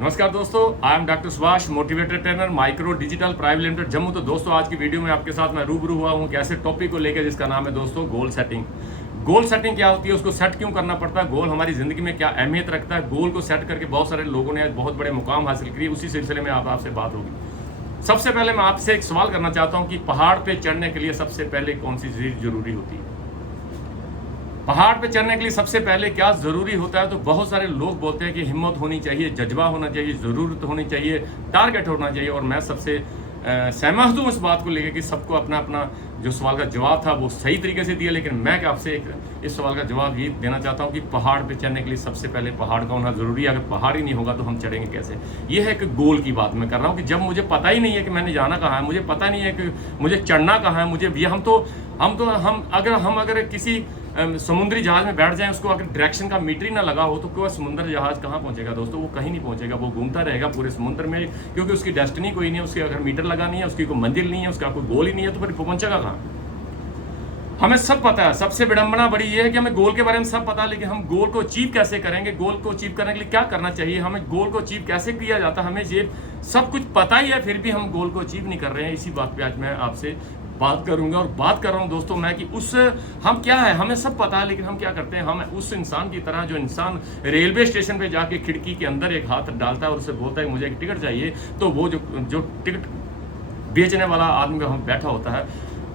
नमस्कार दोस्तों, I am doctor Subhash, motivator trainer, micro digital private limited Jammu. तो दोस्तों आज की वीडियो में आपके साथ मैं रूबरू हुआ हूं कि ऐसे टॉपिक को लेकर जिसका नाम है दोस्तों गोल सेटिंग। गोल सेटिंग क्या होती है, उसको सेट क्यों करना पड़ता है, गोल हमारी जिंदगी में क्या अहमियत रखता है, गोल को सेट करके बहुत सारे लोगों ने बहुत बड़े मुकाम हासिल किए, उसी सिलसिले में आपसे बात होगी। सबसे पहले मैं आपसे एक सवाल करना चाहता हूँ कि पहाड़ पे चढ़ने के लिए सबसे पहले कौन सी चीज जरूरी होती है? पहाड़ पे चढ़ने के लिए सबसे पहले क्या जरूरी होता है? तो बहुत सारे लोग बोलते हैं कि हिम्मत होनी चाहिए, जज्बा होना चाहिए, जरूरत होनी चाहिए, टारगेट होना चाहिए। और मैं सबसे सहमत हूँ इस बात को लेकर कि सबको अपना अपना जो सवाल का जवाब था वो सही तरीके से दिया। लेकिन मैं आपसे इस सवाल का जवाब ये देना चाहता हूँ कि पहाड़ पे चढ़ने के लिए सबसे पहले पहाड़ का होना जरूरी है। अगर पहाड़ ही नहीं होगा तो हम चढ़ेंगे कैसे? ये है एक गोल की बात मैं कर रहा हूँ कि जब मुझे पता ही नहीं है कि मैंने जाना कहाँ है, मुझे पता नहीं है कि मुझे चढ़ना कहाँ है, मुझे हम अगर किसी समुद्री जहाज में बैठ जाएं, उसको अगर डायरेक्शन का मीटर ही ना लगा हो तो कोई समुद्री जहाज कहाँ पहुंचेगा दोस्तों? वो कहीं नहीं पहुंचेगा, वो घूमता रहेगा पूरे समुद्र में, क्योंकि उसकी डेस्टिनी कोई नहीं है। उसके अगर मीटर लगा नहीं है, उसकी कोई मंजिल नहीं है, उसका कोई गोल ही नहीं है, तो फिर पहुंचेगा कहाँ? हमें सब पता है, सबसे विडंबना बड़ी ये है कि हमें गोल के बारे में सब पता है, लेकिन हम गोल को अचीव कैसे करेंगे, गोल को अचीव करने के लिए क्या करना चाहिए, हमें गोल को अचीव कैसे किया जाता है, हमें ये सब कुछ पता ही है, फिर भी हम गोल को अचीव नहीं कर रहे हैं। इसी बात पे आज मैं आपसे बात करूंगा। और बात कर रहा हूं दोस्तों मैं कि हम क्या है, हमें सब पता है, लेकिन हम क्या करते हैं, हम उस इंसान की तरह, जो इंसान रेलवे स्टेशन पे जाके खिड़की के अंदर एक हाथ डालता है और उससे बोलता है मुझे एक टिकट चाहिए, तो वो जो टिकट बेचने वाला आदमी वहां बैठा होता है,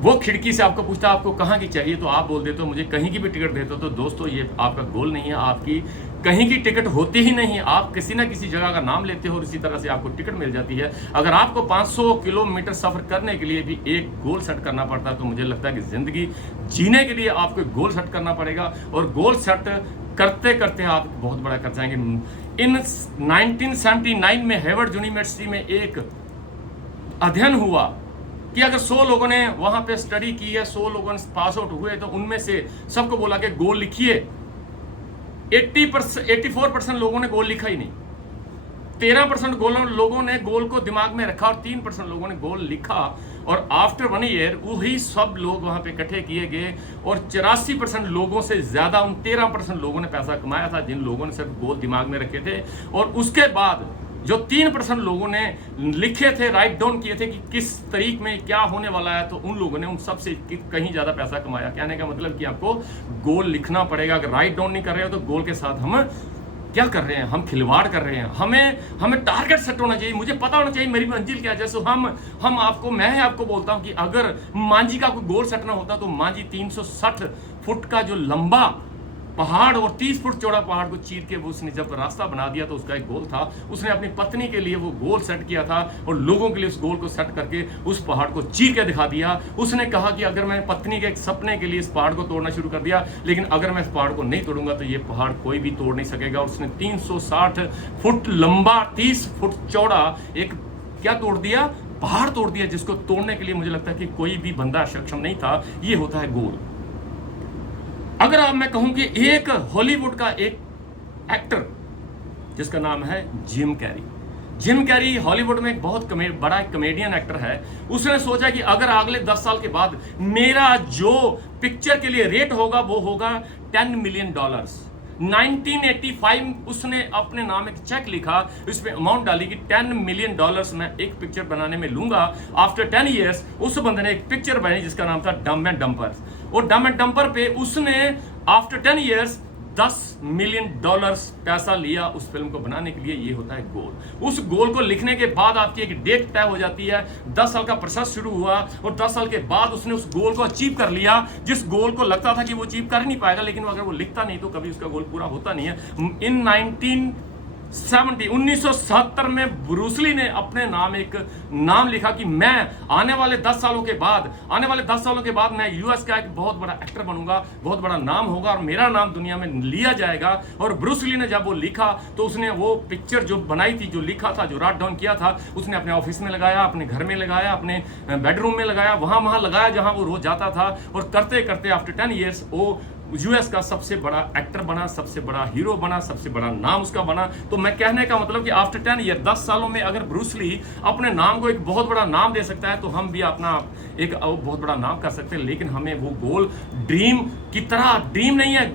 वो खिड़की से आपको पूछता है आपको कहाँ की चाहिए, तो आप बोल देते हो मुझे कहीं की भी टिकट देते हो। तो दोस्तों ये आपका गोल नहीं है, आपकी कहीं की टिकट होती ही नहीं है। आप किसी ना किसी जगह का नाम लेते हो और इसी तरह से आपको टिकट मिल जाती है। अगर आपको 500 किलोमीटर सफर करने के लिए भी एक गोल सेट करना पड़ता है, तो मुझे लगता है कि जिंदगी जीने के लिए आपको गोल सेट करना पड़ेगा। और गोल सेट करते करते आप बहुत बड़ा कर जाएंगे। इन 1979 में हार्वर्ड यूनिवर्सिटी में एक अध्ययन हुआ कि अगर 100 लोगों ने वहां पे स्टडी की है, 100 लोगों ने पास आउट हुए, तो उनमें से सबको बोला कि गोल लिखिए। 84% लोगों ने गोल लिखा ही नहीं। 13% लोगों ने गोल को दिमाग में रखा और 3% लोगों ने गोल लिखा। और आफ्टर 1 ईयर वही सब लोग वहां पे इकट्ठे किए गए और 84% लोगों से ज्यादा उन 13% लोगों ने पैसा कमाया था, जिन लोगों ने सिर्फ गोल दिमाग में रखे थे। और उसके बाद जो 3% लोगों ने लिखे थे, राइट डाउन किए थे कि किस तारीख में क्या होने वाला है, तो उन लोगों ने उन सबसे कहीं ज्यादा पैसा कमाया। कहने का मतलब कि आपको गोल लिखना पड़ेगा। अगर राइट डाउन नहीं कर रहे हो तो गोल के साथ हम क्या कर रहे हैं, हम खिलवाड़ कर रहे हैं। हमें टारगेट सेट होना चाहिए, मुझे पता होना चाहिए मेरी मंजिल क्या है। जैसे मैं आपको बोलता हूं कि अगर मांझी का कोई गोल सेट ना होता तो मांझी 360 फुट का जो लंबा पहाड़ और 30 फुट चौड़ा पहाड़ को चीर के वो उसने जब रास्ता बना दिया तो उसका एक गोल था। उसने अपनी पत्नी के लिए वो गोल सेट किया था और लोगों के लिए उस गोल को सेट करके उस पहाड़ को चीर के दिखा दिया। उसने कहा कि अगर मैं पत्नी के एक सपने के लिए इस पहाड़ को तोड़ना शुरू कर दिया, लेकिन अगर मैं इस पहाड़ को नहीं तोड़ूंगा तो ये पहाड़ कोई भी तोड़ नहीं सकेगा। और उसने 360 फुट लंबा 30 फुट चौड़ा एक क्या तोड़ दिया, पहाड़ तोड़ दिया, जिसको तोड़ने के लिए मुझे लगता है कि कोई भी बंदा सक्षम नहीं था। ये होता है गोल। अगर अब मैं कहूं कि एक हॉलीवुड का एक एक्टर जिसका नाम है जिम कैरी हॉलीवुड में एक बहुत बड़ा कॉमेडियन एक्टर है। उसने सोचा कि अगर अगले 10 साल के बाद मेरा जो पिक्चर के लिए रेट होगा वो होगा $10 मिलियन। 1985 उसने अपने नाम एक चेक लिखा, इसमें अमाउंट डाली कि $10 मिलियन मैं एक पिक्चर बनाने में लूंगा। आफ्टर 10 इयर्स उस बंदे ने एक पिक्चर बनाई जिसका नाम था डम एंड डंपर। और डम एंड डंपर पे उसने आफ्टर 10 इयर्स $10 मिलियन पैसा लिया उस फिल्म को बनाने के लिए। ये होता है गोल। उस गोल को लिखने के बाद आपकी एक डेट तय हो जाती है। 10 साल का प्रोसेस शुरू हुआ और 10 साल के बाद उसने उस गोल को अचीव कर लिया, जिस गोल को लगता था कि वो अचीव कर नहीं पाएगा, लेकिन अगर वो लिखता नहीं तो कभी उसका गोल पूरा होता नहीं है। इन 1970 में ब्रूस ली ने अपने नाम एक नाम लिखा कि मैं आने वाले 10 सालों के बाद मैं यूएस का एक बहुत बड़ा एक्टर बनूंगा, बहुत बड़ा नाम होगा और मेरा नाम दुनिया में लिया जाएगा। और ब्रूस ली ने जब वो लिखा तो उसने वो पिक्चर जो बनाई थी, जो लिखा था, जो राइट डाउन किया था, उसने अपने ऑफिस में लगाया, अपने घर में लगाया, अपने बेडरूम में लगाया, वहां लगाया जहां वो रोज जाता था। और करते करते आफ्टर 10 ईयर्स वो यूएस का सबसे बड़ा एक्टर बना, सबसे बड़ा हीरो बना, सबसे बड़ा नाम उसका बना। तो मैं कहने का मतलब कि आफ्टर 10 ईयर 10 सालों में अगर ब्रूस ली अपने नाम को एक बहुत बड़ा नाम दे सकता है, तो हम भी अपना एक बहुत बड़ा नाम कर सकते हैं। लेकिन हमें वो गोल ड्रीम की तरह, ड्रीम नहीं है,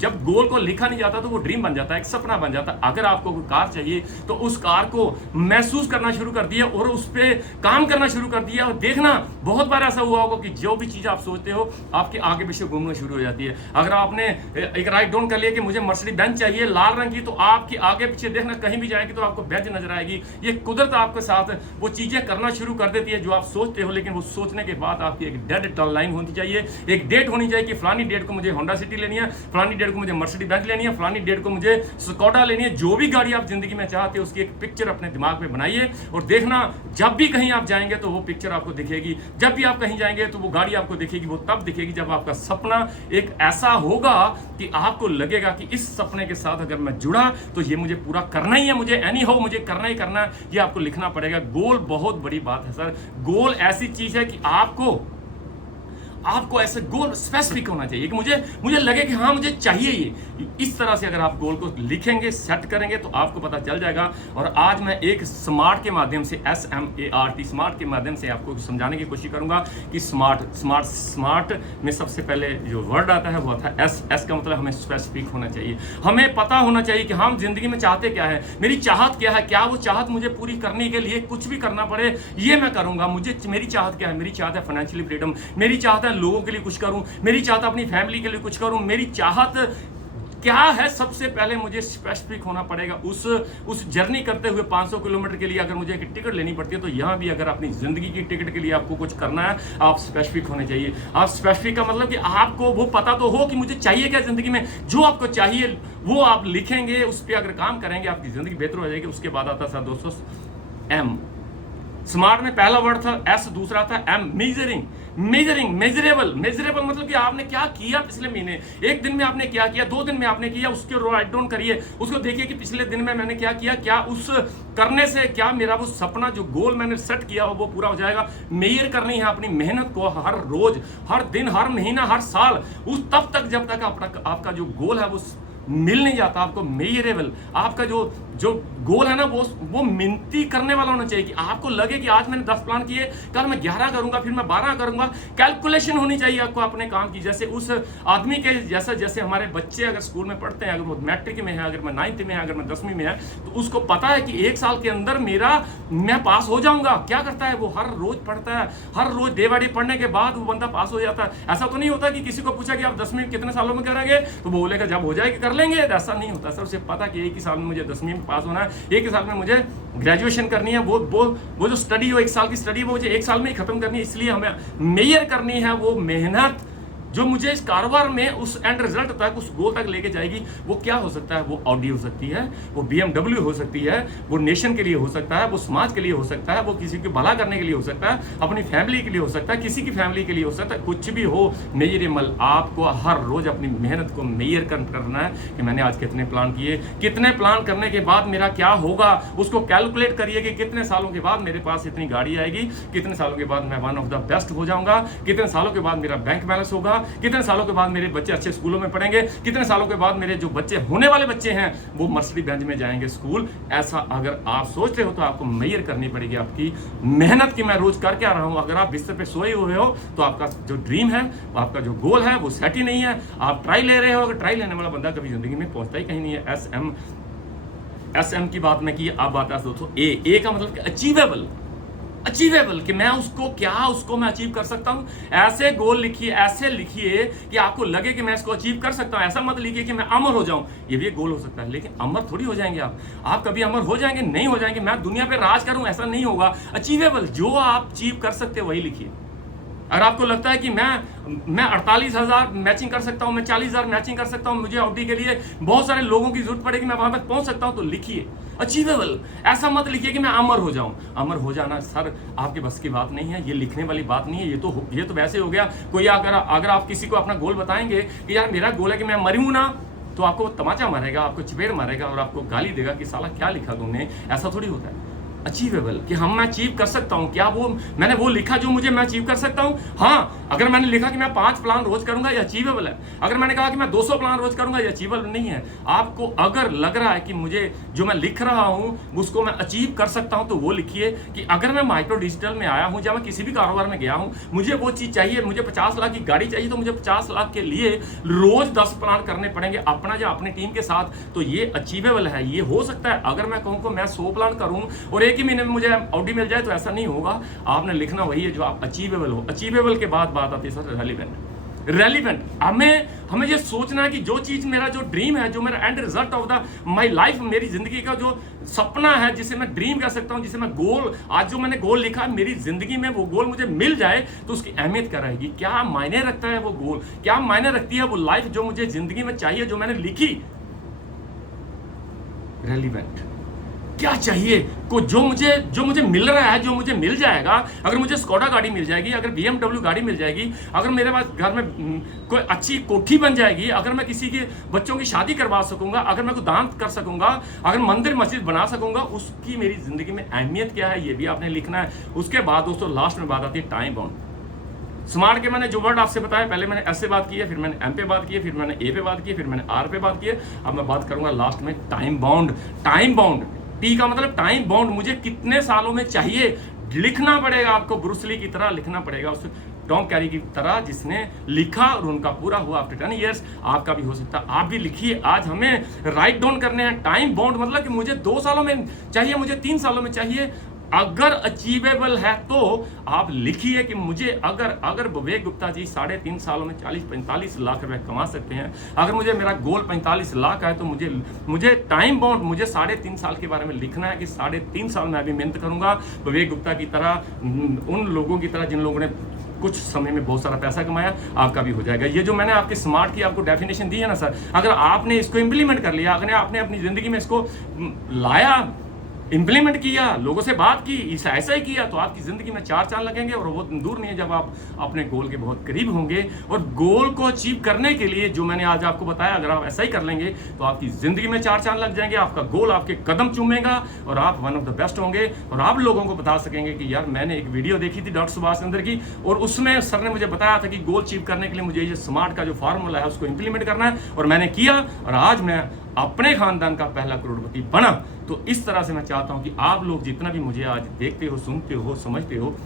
जब गोल को लिखा नहीं जाता तो वो ड्रीम बन जाता है, एक सपना बन जाता है। अगर आपको कोई कार चाहिए तो उस कार को महसूस करना शुरू कर दिया और उस पर काम करना शुरू कर दिया, और देखना बहुत बार ऐसा हुआ होगा कि जो भी चीज़ आप सोचते हो आपके आगे पीछे घूमना शुरू हो जाती है। अगर आपने एक राइट डाउन कर लिया कि मुझे मर्सिडीज बेंज चाहिए लाल रंग की, तो आपके आगे पीछे देखना कहीं भी जाएगी तो आपको बेंज नजर आएगी। ये कुदरत आपके साथ वो चीज़ें करना शुरू कर देती है जो आप सोचते हो, लेकिन वो सोचने के बाद आपकी एक डेड लाइन होनी चाहिए, एक डेट होनी चाहिए कि फलानी डेट को मुझे होंडा सिटी लेनी है, फलानी डेट को मुझे मर्सिडीज बेंज लेनी है, फलानी डेट को मुझे स्कोडा लेनी है। जो भी गाड़ी आप जिंदगी में चाहते हो उसकी एक पिक्चर अपने दिमाग में बनाइए और देखना जब भी कहीं आप जाएंगे तो वो पिक्चर आपको दिखेगी। जब भी आप कहीं जाएंगे तो वो गाड़ी आपको दिखेगी। वो तब दिखेगी जब आपका सपना एक ऐसा होगा कि आपको लगेगा कि इस सपने के साथ अगर मैं जुड़ा तो ये मुझे पूरा करना ही है, मुझे एनी हो मुझे करना ही करना है। ये आपको लिखना पड़ेगा। गोल बहुत बड़ी बात है सर। गोल ऐसी चीज है कि आपको ऐसे गोल स्पेसिफिक होना चाहिए कि मुझे लगे कि हाँ मुझे चाहिए ये। इस तरह से अगर आप गोल को लिखेंगे, सेट करेंगे तो आपको पता चल जाएगा। और आज मैं एक स्मार्ट के माध्यम से SMART स्मार्ट के माध्यम से आपको समझाने की कोशिश करूंगा कि स्मार्ट में सबसे पहले जो वर्ड आता है वो आता है S का मतलब हमें स्पेसिफिक होना चाहिए। हमें पता होना चाहिए कि हम जिंदगी में चाहते क्या है, मेरी चाहत क्या है, क्या वो चाहत मुझे पूरी करने के लिए कुछ भी करना पड़े ये मैं करूंगा। मेरी चाहत क्या है, मेरी चाहत है फाइनेंशियली फ्रीडम, मेरी चाहत है लोगों के लिए कुछ करूं, मेरी चाहत अपनी फैमिली के लिए कुछ करूं, मेरी चाहत क्या है। सबसे पहले मुझे स्पेसिफिक होना पड़ेगा। उस जर्नी करते हुए 500 किलोमीटर के लिए अगर मुझे एक टिकट लेनी पड़ती है तो यहां भी अगर अपनी जिंदगी की टिकट के लिए आपको कुछ करना है आप स्पेसिफिक होने चाहिए। आप स्पेसिफिक का मतलब कि आपको वो पता तो हो कि मुझे चाहिए क्या जिंदगी में। जो आपको चाहिए वो आप लिखेंगे, उस पर अगर काम करेंगे आपकी जिंदगी बेहतर हो जाएगी। उसके बाद आता था दोस्तों M। स्मार्ट में पहला वर्ड था S, दूसरा था M मेजरेबल मतलब कि आपने क्या किया पिछले महीने, एक दिन में आपने क्या किया, 2 दिन में आपने किया, उसके राइट डाउन करिए, उसको देखिए कि पिछले दिन में मैंने क्या किया, क्या उस करने से क्या मेरा वो सपना जो गोल मैंने सेट किया वो पूरा हो जाएगा। मेजर करनी है अपनी मेहनत को हर रोज, हर दिन, हर महीना, हर साल, उस तब तक जब तक आपका जो गोल है वो मिल नहीं जाता। आपको मेजरेबल, आपका जो गोल है ना वो मिनती करने वाला होना चाहिए कि आपको लगे कि आज मैंने 10 प्लान किए, कल मैं 11 करूंगा, फिर मैं 12 करूंगा। कैलकुलेशन होनी चाहिए आपको अपने काम की। जैसे उस आदमी के जैसे हमारे बच्चे अगर स्कूल में पढ़ते हैं, अगर वो मैट्रिक में है, अगर मैं 9th में है, अगर मैं 10वीं में है, तो उसको पता है कि 1 साल के अंदर मैं पास हो जाऊंगा। क्या करता है वो हर रोज पढ़ता है, हर रोज डे बाय डे पढ़ने के बाद वो बंदा पास हो जाता है। ऐसा तो नहीं होता कि किसी को पूछा कि आप 10वीं कितने सालों में करेंगे तो वो बोलेगा जब हो जाएगी कर लेंगे। ऐसा नहीं होता सर। उसे पता कि एक ही साल में मुझे 10वीं में पास होना है, एक ही साल में मुझे ग्रेजुएशन करनी है, वो जो स्टडी हो 1 साल की स्टडी वो मुझे 1 साल में ही खत्म करनी है। इसलिए हमें मेजर करनी है वो मेहनत जो मुझे इस कारोबार में उस एंड रिजल्ट तक, उस गोल तक लेके जाएगी। वो क्या हो सकता है, वो ऑडी हो सकती है, वो BMW हो सकती है, वो नेशन के लिए हो सकता है, वो समाज के लिए हो सकता है, वो किसी की भला करने के लिए हो सकता है, अपनी फैमिली के लिए हो सकता है, किसी की फैमिली के लिए हो सकता है, कुछ भी हो मेजरेबल। आपको हर रोज अपनी मेहनत को मेजर करना है कि मैंने आज कितने प्लान किए, कितने प्लान करने के बाद मेरा क्या होगा। उसको कैलकुलेट करिए कि कितने सालों के बाद मेरे पास इतनी गाड़ी आएगी, कितने सालों के बाद मैं वन ऑफ द बेस्ट हो जाऊंगा, कितने सालों के बाद मेरा बैंक बैलेंस होगा, कितने सालों के बाद मेरे बच्चे अच्छे स्कूलों में पढ़ेंगे, कितने सालों के बाद मेरे जो बच्चे होने वाले बच्चे हैं वो मर्सिडीज बेंज में जाएंगे स्कूल। ऐसा अगर आप सोच रहे हो तो आपको मेजर करनी पड़ेगी आपकी मेहनत की मैं रोज करके आ रहा हूं। अगर आप बिस्तर पे सोए हुए हो तो आपका जो ड्रीम है, आपका जो गोल है वो सेट ही नहीं है। आप ट्राई ले रहे हो, अगर ट्राई लेने वाला बंदा कभी जिंदगी में पहुंचता ही कहीं नहीं है। SM की बात मैं की। अब आता है दोस्तों A का मतलब अचीवेबल कि मैं उसको मैं अचीव कर सकता हूं। ऐसे गोल लिखिए, ऐसे लिखिए कि आपको लगे कि मैं इसको अचीव कर सकता हूं। ऐसा मत लिखिए कि मैं अमर हो जाऊं। ये भी एक गोल हो सकता है, लेकिन अमर थोड़ी हो जाएंगे आप कभी अमर हो जाएंगे नहीं हो जाएंगे। मैं दुनिया पे राज करूं ऐसा नहीं होगा। अचीवेबल, जो आप अचीव कर सकते हैं वही लिखिए। अगर आपको लगता है कि मैं 48,000 मैचिंग कर सकता हूं, मैं 40,000 मैचिंग कर सकता हूं, मुझे ऑडी के लिए बहुत सारे लोगों की जरूरत पड़ेगी, मैं वहां तक पहुंच सकता हूं, तो लिखिए अचीवेबल। ऐसा मत लिखिए कि मैं अमर हो जाऊं। अमर हो जाना सर आपके बस की बात नहीं है, ये लिखने वाली बात नहीं है। ये तो वैसे हो गया कोई अगर आप किसी को अपना गोल बताएंगे कि यार मेरा गोल है कि मैं मरूं ना, तो आपको तमाचा मारेगा, आपको चपेट मारेगा और आपको गाली देगा कि साला क्या लिखा तुमने। ऐसा थोड़ी होता है। अचीवेबल, कि हम मैं अचीव कर सकता हूं, क्या वो मैंने वो लिखा जो मुझे मैं अचीव कर सकता हूं? हाँ, अगर मैंने लिखा कि मैं 5 प्लान रोज करूंगा, ये अचीवेबल है। अगर मैंने कहा कि मैं 200 प्लान रोज करूंगा, ये अचीवेबल नहीं है। आपको अगर लग रहा है कि मुझे जो मैं लिख रहा हूं उसको मैं अचीव कर सकता हूं, तो वो लिखिए कि अगर मैं माइक्रो डिजिटल में आया हूं, जब मैं किसी भी कारोबार में गया हूं, मुझे वो चीज चाहिए, मुझे 50 लाख की गाड़ी चाहिए, तो मुझे 50 लाख के लिए रोज 10 प्लान करने पड़ेंगे अपना या अपनी टीम के साथ, तो ये अचीवेबल है, ये हो सकता है। अगर मैं कहूँ मैं 100 प्लान करूं और एक ही महीने में मुझे ऑडी मिल जाए, तो ऐसा नहीं होगा। आपने लिखना वही है जो आप अचीवेबल हो। अचीवेबल के बाद बात आती है सर रेलिवेंट। हमें ये सोचना है कि जो चीज मेरा जो ड्रीम है, जो मेरा and result of the my life, मेरी जिंदगी का जो सपना है, जिसे मैं ड्रीम कह सकता हूं, जिसे मैं गोल, आज जो मैंने गोल लिखा है मेरी जिंदगी में, वो गोल मुझे मिल जाए तो उसकी अहमियत क्या रहेगी, क्या मायने रखता है वो गोल, क्या मायने रखती है वो लाइफ जो मुझे जिंदगी में चाहिए, जो मैंने लिखी। रेलिवेंट क्या चाहिए को जो मुझे मिल रहा है, जो मुझे मिल जाएगा। अगर मुझे स्कोडा गाड़ी मिल जाएगी, अगर BMW गाड़ी मिल जाएगी, अगर मेरे पास घर में कोई अच्छी कोठी बन जाएगी, अगर मैं किसी के बच्चों की शादी करवा सकूंगा, अगर मैं कोई दान कर सकूंगा, अगर मंदिर मस्जिद बना सकूंगा, उसकी मेरी जिंदगी में अहमियत क्या है, ये भी आपने लिखना है। उसके बाद दोस्तों लास्ट में बात आती है टाइम बाउंड। स्मार्ट के मैंने जो वर्ड आपसे बताया, पहले मैंने एस से बात की है, फिर मैंने एम पे बात की है, फिर मैंने ए पे बात की है, फिर मैंने आर पे बात की है। अब मैं बात करूंगा लास्ट में टाइम बाउंड। टी का मतलब टाइम बाउंड, मुझे कितने सालों में चाहिए, लिखना पड़ेगा आपको। ब्रूस ली की तरह लिखना पड़ेगा, उस टॉम कैरी की तरह जिसने लिखा और उनका पूरा हुआ आफ्टर 10 ईयर्स। आपका भी हो सकता है, आप भी लिखिए। आज हमें राइट डाउन करने हैं टाइम बाउंड, मतलब कि मुझे 2 सालों में चाहिए, मुझे 3 सालों में चाहिए। अगर अचीवेबल है तो आप लिखिए कि मुझे अगर विवेक गुप्ता जी 3.5 सालों में 40-45 लाख रुपए कमा सकते हैं, अगर मुझे मेरा गोल 45 लाख है, तो मुझे टाइम बाउंड, मुझे 3.5 साल के बारे में लिखना है कि 3.5 साल में अभी मेहनत करूंगा विवेक गुप्ता की तरह, उन लोगों की तरह जिन लोगों ने कुछ समय में बहुत सारा पैसा कमाया। आपका भी हो जाएगा। ये जो मैंने आपके स्मार्ट की आपको डेफिनेशन दी है ना सर, अगर आपने इसको इंप्लीमेंट कर लिया, अगर आपने अपनी जिंदगी में इसको लाया, इंप्लीमेंट किया, लोगों से बात की, ऐसा ही किया, तो आपकी जिंदगी में 4 चांद लगेंगे। और वो दूर नहीं है जब आप अपने गोल के बहुत करीब होंगे। और गोल को अचीव करने के लिए जो मैंने आज आपको बताया, अगर आप ऐसा ही कर लेंगे तो आपकी जिंदगी में 4 चांद लग जाएंगे। आपका गोल आपके कदम चूमेगा और आप वन ऑफ द बेस्ट होंगे। और आप लोगों को बता सकेंगे कि यार मैंने एक वीडियो देखी थी डॉक्टर सुभाष चंद्र की, और उसमें सर ने मुझे बताया था कि गोल अचीव करने के लिए मुझे ये स्मार्ट का जो फार्मूला है उसको इंप्लीमेंट करना है, और मैंने किया, और आज मैं अपने खानदान का पहला करोड़पति बना। तो इस तरह से मैं चाहता हूं कि आप लोग जितना भी मुझे आज देखते हो, सुनते हो, समझते हो,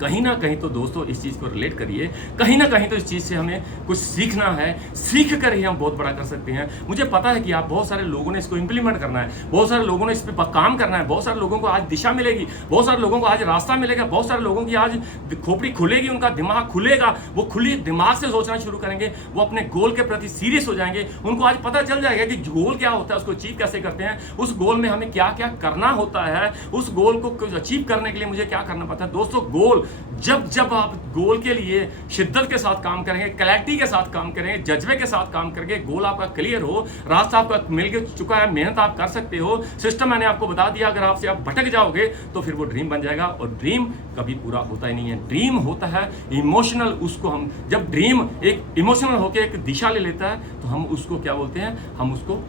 कहीं ना कहीं तो दोस्तों इस चीज को रिलेट करिए। कहीं ना कहीं तो इस चीज से हमें कुछ सीखना है, सीख कर ही हम बहुत बड़ा कर सकते हैं। मुझे पता है कि आप बहुत सारे लोगों ने इसको इंप्लीमेंट करना है, बहुत सारे लोगों ने इस पर काम करना है, बहुत सारे लोगों को आज दिशा मिलेगी, बहुत सारे लोगों को आज रास्ता मिलेगा, बहुत सारे लोगों की आज खोपड़ी खुलेगी, उनका दिमाग खुलेगा, वो खुली दिमाग से सोचना शुरू करेंगे, वो अपने गोल के प्रति सीरियस हो जाएंगे। उनको आज पता चल जाएगा कि गोल क्या होता है, उसको अचीव कैसे करते हैं, उस गोल में हमें क्या क्या करना होता है, उस गोल को अचीव करने के लिए मुझे क्या करना पड़ता है। दोस्तों गोल, जब आप गोल के लिए शिद्दत के साथ काम करेंगे, क्लैरिटी के साथ काम करेंगे, जज्बे के साथ काम करेंगे, गोल आपका क्लियर हो, रास्ता आपका मिल चुका है, मेहनत आप कर सकते हो, सिस्टम मैंने आपको बता दिया, अगर आपसे आप भटक जाओगे तो फिर वो ड्रीम बन जाएगा। और ड्रीम कभी पूरा होता ही नहीं है, ड्रीम होता है इमोशनल। उसको हम जब ड्रीम एक इमोशनल होकर एक दिशा ले लेता है तो हम उसको क्या बोलते हैं, हम उसको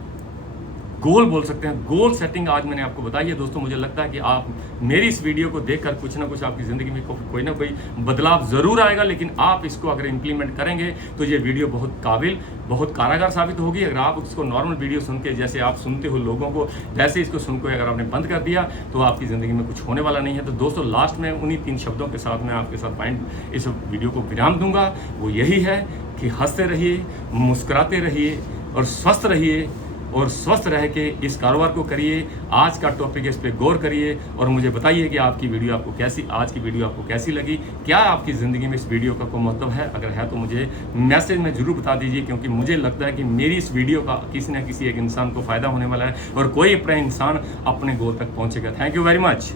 गोल बोल सकते हैं। गोल सेटिंग आज मैंने आपको बताई है दोस्तों। मुझे लगता है कि आप मेरी इस वीडियो को देखकर कुछ ना कुछ आपकी ज़िंदगी में कोई ना कोई बदलाव ज़रूर आएगा, लेकिन आप इसको अगर इंप्लीमेंट करेंगे तो ये वीडियो बहुत काबिल, बहुत कारागार साबित होगी। अगर आप उसको नॉर्मल वीडियो सुन के, जैसे आप सुनते हो लोगों को, वैसे इसको सुन के अगर आपने बंद कर दिया तो आपकी ज़िंदगी में कुछ होने वाला नहीं है। तो दोस्तों लास्ट में उन्हीं 3 शब्दों के साथ मैं आपके साथ पॉइंट इस वीडियो को विराम दूंगा। वो यही है कि हंसते रहिए, मुस्कुराते रहिए और स्वस्थ रहिए, और स्वस्थ रह के इस कारोबार को करिए। आज का टॉपिक है, इस पर गौर करिए और मुझे बताइए कि आपकी वीडियो आपको कैसी, आज की वीडियो आपको कैसी लगी। क्या आपकी ज़िंदगी में इस वीडियो का कोई मतलब है? अगर है तो मुझे मैसेज में ज़रूर बता दीजिए, क्योंकि मुझे लगता है कि मेरी इस वीडियो का किसी न किसी एक इंसान को फ़ायदा होने वाला है और कोई अपना इंसान अपने गोल तक पहुँचेगा। Thank you very much.